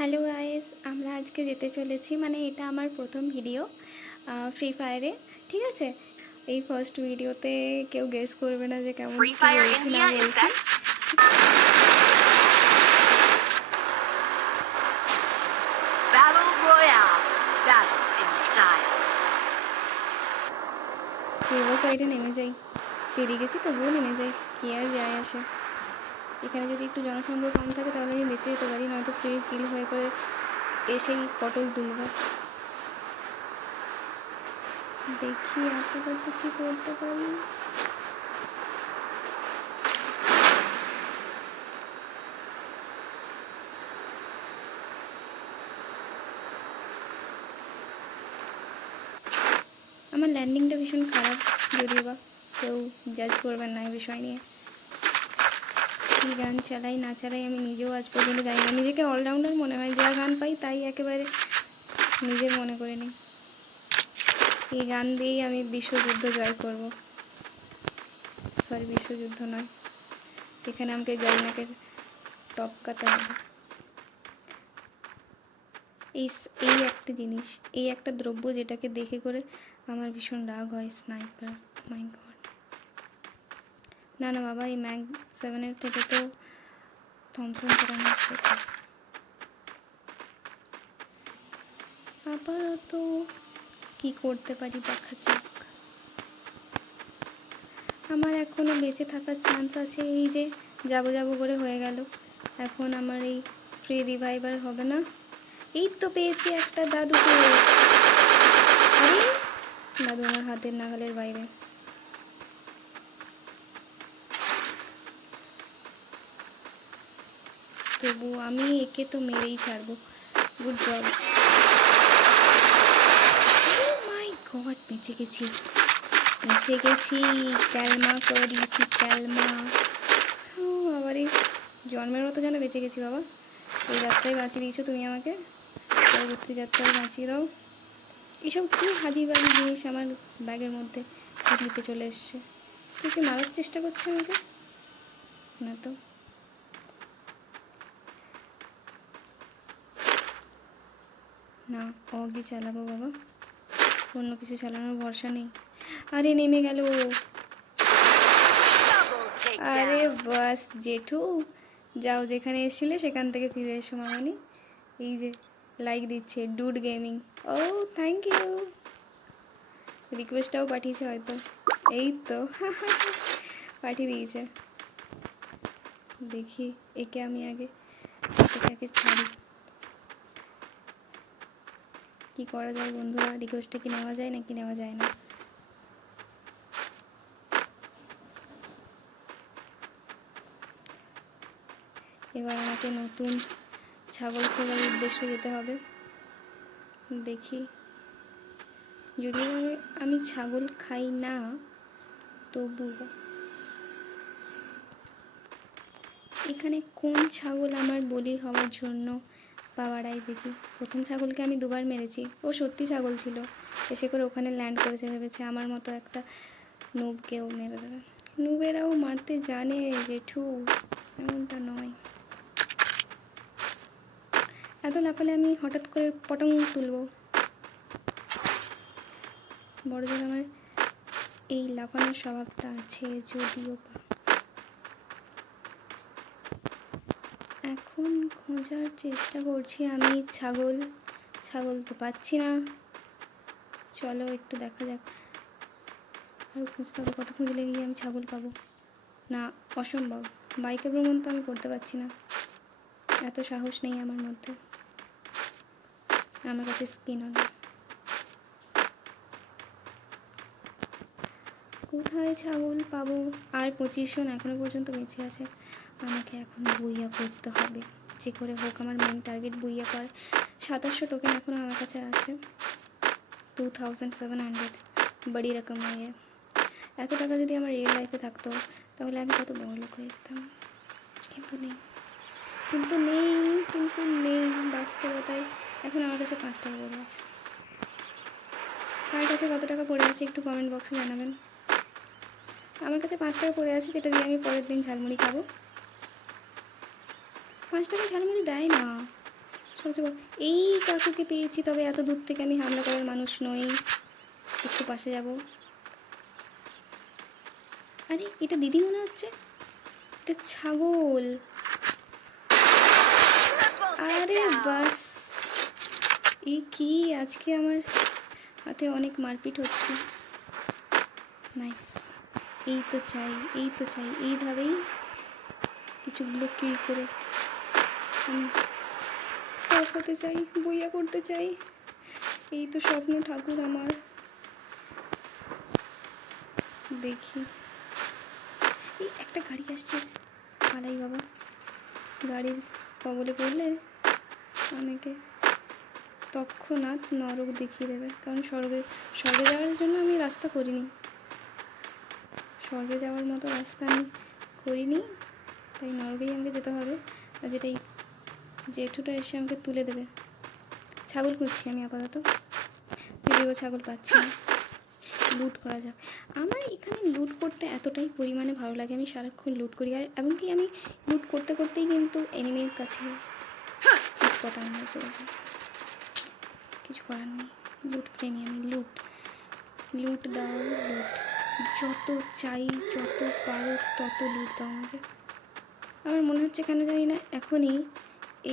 Hello guys, আমরা আজকে যেতে চলেছি, মানে এটা আমার প্রথম ভিডিও ফ্রি ফায়ারে। ঠিক আছে, এই ফার্স্ট ভিডিওতে কেউ গেস করবে না যে কেমন Free কি Fire বলছি না India is বলছি। set. Battle Royale. Battle in style. River সাইডে নেমে যাই, পেরিয়ে গেছি তবুও নেমে যাই, কি আর যায় আসে। এখানে যদি একটু জনসংখ্যা কম থাকে তাহলে আমি বেঁচে যেতে পারি, নয়তো ফ্রি কিল হয়ে করে এসেই পটল তুলব। দেখি আপাতত কী করতে পারি। আমার ল্যান্ডিংটা ভীষণ খারাপ, যদিও বা কেউ জাজ করবেন না এই বিষয় নিয়ে। কী গান চালাই না চালাই আমি নিজেও আজ পর্যন্ত জানি না। নিজেকে অলরাউন্ডার মনে হয়, যা গান পাই তাই একেবারে নিজের মনে করে নিই। এই গান দিয়েই আমি বিশ্বযুদ্ধ জয় করব। সরি, বিশ্বযুদ্ধ নয়, এখানে আমাকে গাইনাকে টপকাতে হবে। এই একটা জিনিস, এই একটা দ্রব্য যেটাকে দেখে করে আমার ভীষণ রাগ হয়, স্নাইপার। মাই গড, না না বাবা, এই ম্যাগ 7-এর থেকে তো থমসন চালানো বেটার। আপাতত কী করতে পারি দেখা যাক। আমার এখনও বেঁচে থাকার চান্স আছে। এই যে যাবো যাবো করে হয়ে গেল, এখন আমার এই ফ্রি রিভাইভার হবে না। এই তো পেয়েছি একটা দাদুকে। আরে দাদু আমার হাতের নাগালের বাইরে। তবু আমি একে তো মেরেই ছাড়বো। Good job. মাই গড, বেঁচে গেছি, বেঁচে গেছি। ক্যালমা করে দিয়েছি, ক্যালমা। আবার এই জন্মের মতো যেন বেঁচে গেছি বাবা। এই যাত্রায় বাঁচিয়ে দিয়েছো তুমি আমাকে, পরবর্তী যাত্রায় বাঁচিয়ে দাও। এইসব কী হাজিবাজি জিনিস আমার ব্যাগের মধ্যে নিতে চলে এসছে। তুই কি মারার চেষ্টা করছে আমাকে? না তো। না, অগি চালাবো বাবা, অন্য কিছু চালানোর ভরসা নেই। আরে নেমে গেল। আরে বাস জেঠু, যাও যেখানে এসেছিলে সেখান থেকে ফিরে এসো মামানি। এই যে লাইক দিচ্ছে ডুড গেমিং। ও থ্যাংক ইউ, রিকোয়েস্টটাও পাঠিয়েছে হয়তো। এই তো পাঠিয়ে দিয়েছে। দেখি একে আমি আগে ছাড়ি। কি করা যায় বন্ধুরা, রিকোয়েস্টটা কি নেওয়া যায় নাকি নেওয়া যায় না? এবার আমাকে নতুন ছাগল খোঁজার উদ্দেশ্যে যেতে হবে। দেখি, যদিও আমি ছাগল খাই না, তবু এখানে কোন ছাগল আমার বলি হওয়ার জন্য পাওয়ারাই দেখি। প্রথম ছাগলকে আমি 2বার মেরেছি, ও সত্যি ছাগল ছিল, এসে করে ওখানে ল্যান্ড করেছে, ভেবেছে আমার মতো একটা নুবকেও মেরে দেবে। নুবেরাও মারতে জানে জেঠু, এমনটা নয়। এত লাফালে আমি হঠাৎ করে পটং তুলব। বড়দের আমার এই লাফানোর স্বভাবটা আছে, যদিও এখন খোঁজার চেষ্টা করছি আমি ছাগল তো পাচ্ছি না। চলো একটু দেখা যাক, আর খুঁজতে হবে, কত খুঁজলে গিয়ে আমি ছাগল পাবো। না, অসম্ভব, বাইকে ভ্রমণ তো আমি করতে পারছি না, এত সাহস নেই আমার মধ্যে, আমার কাছে স্কিন হবে। কোথায় ছাগল পাবো? আর 25 জন এখনও পর্যন্ত বেঁচে আছে, আমাকে এখন বইয়া করতে হবে, যে করে হোক আমার মেন টার্গেট বইয়া করে। 2700 টোকেন এখনও আমার কাছে আছে, 2700, বড়ি রকম হয়ে। এত টাকা যদি আমার রিয়েল লাইফে থাকতো তাহলে আমি কত বড় লোক হয়ে যেতাম, কিন্তু নেই, কিন্তু নেই, কিন্তু নেই। বাস্তবতায় এখন আমার কাছে 5 টাকা পড়ে আছে। কার কাছে কত টাকা পড়ে আছে একটু কমেন্ট বক্সে জানাবেন। আমার কাছে 5 টাকা পড়ে আছে, যেটা দিয়ে আমি পরের দিন ঝালমুড়ি খাবো। 5 টাকা ঝালমুড়ি দেয় না, সবচেয়ে বড় এই কাকুকে পেয়েছি, তবে এত দূর থেকে আমি হামলা করার মানুষ নই। একটু পাশে যাব। আরে এটা দিদি মনে হচ্ছে, এটা ছাগল। Triple আরে takedown. বাস, এই কি আজকে আমার হাতে অনেক মারপিট হচ্ছে। নাইস, এই তো চাই, এই তো চাই, এইভাবেই কিছুগুলো কিল করে আমি টপ হতে চাই, বইয়া করতে চাই। এই তো স্বপ্ন ঠাকুর আমার। দেখি, এই একটা গাড়ি আসছে, পালাই বাবা, গাড়ির কবলে পড়লে আমাকে তৎক্ষণাৎ নরক দেখিয়ে দেবে। কারণ স্বর্গে যাওয়ার জন্য আমি রাস্তা করিনি, স্বর্গে যাওয়ার মতো রাস্তা আমি করিনি, তাই নরকেই আমাকে যেতে হবে। আর যেটাই জেঠুটা এসে আমাকে তুলে দেবে। ছাগল খুঁজছি আমি আপাতত, যদিও ছাগল পাচ্ছি না। লুট করা যাক। আমার এখানে লুট করতে এতটাই পরিমাণে ভালো লাগে, আমি সারাক্ষণ লুট করি। আর এমনকি আমি লুট করতে করতেই কিন্তু এনিমির কাছে চিৎপটাং হয়ে পড়ে যায়। কিছু করার নেই, লুট প্রেমী আমি। লুট লুট দাও, লুট যত চাই, যত পারো তত লুট দাও আমাকে। আমার মনে হচ্ছে কেন জানি না এখনই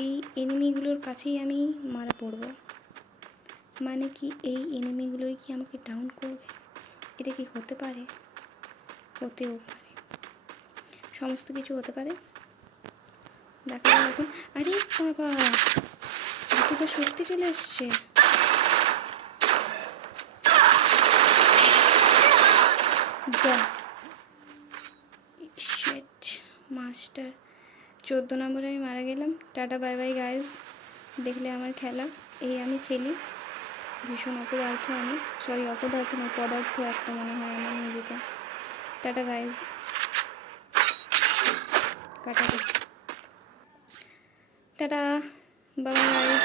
এই এনিমিগুলোর কাছেই আমি মারা পড়ব। মানে কি এই এনিমিগুলোই কি আমাকে ডাউন করবে? এটা কি হতে পারে? হতেও পারে, সমস্ত কিছু হতে পারে, দেখা যাক এখন। আরে বাবা, একটু তো সত্যি চলে এসছে। যা শেট মাস্টার, 14 নম্বরে আমি মারা গেলাম। টাটা বাই বাই গাইজ, দেখলে আমার খেলা। এই আমি খেলি ভীষণ অপদার্থ আমি, সরি অপদার্থ না, পদার্থ একটা মনে হয় আমার নিজেকে। টাটা গাইজ, কাটা, টাটা বাবা গাইজ।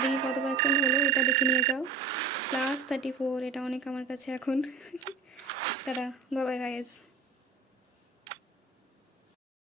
দেখি কত পার্সেন্ট হলো, এটা দেখে নিয়ে যাও। +34, এটা অনেক আমার কাছে এখন। টাটা বাবা গাইজ।